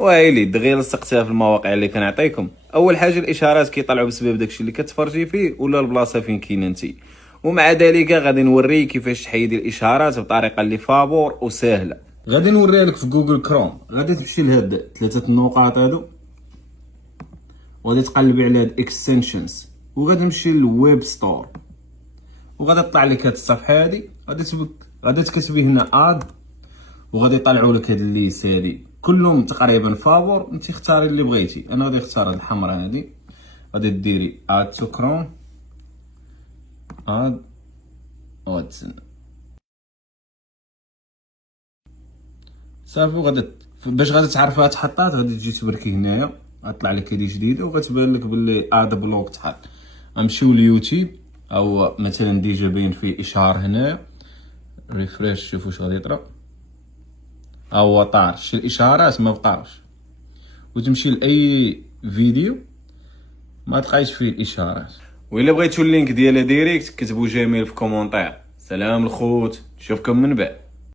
ويلي دغيا لصقتها في المواقع اللي كنعطيكم. اول حاجه الاشارات كيطلعوا بسبب داكشي اللي كتفرجي فيه ولا البلاصه فين كاين انت. ومع ذلك غادي نوريك كيفاش تحيدي الاشارات بطريقه اللي فابور وسهله. غادي نوريها لك في جوجل كروم. غادي تمشي لهاد ثلاثه النقاط هادو وغادي تقلبي على هاد اكستنشنز وغادي تمشي للويب ستور وغادي تطلع لك هاد الصفحه هادي. غادي تكتبي هنا اد وغادي يطلعوا لك هاد الليست هادي كلهم تقريبا فابور. انت اختاري اللي بغيتي. انا غادي نختار هاد الحمراء هادي. غادي ديري اد تو كروم اد واتسن صافي. وغادي باش غادي تعرفها تحطات غادي تجي تبركي هنايا غطلع لك هادي جديده وغتبان لك باللي اد بلوك تحط. غنمشيو ليوتيوب او مثلا ديجا باين فيه اشهار هنايا ريفريش شوفوا واش غادي يطرا. هو طار شي الاشارات ما بقاوش وتمشي لاي فيديو ما تلقايش فيه الاشارات. وإلا بغيتو اللينك ديالها ديريكت كتبوا جيميل في كومونتير. سلام الخوت نشوفكم من بعد.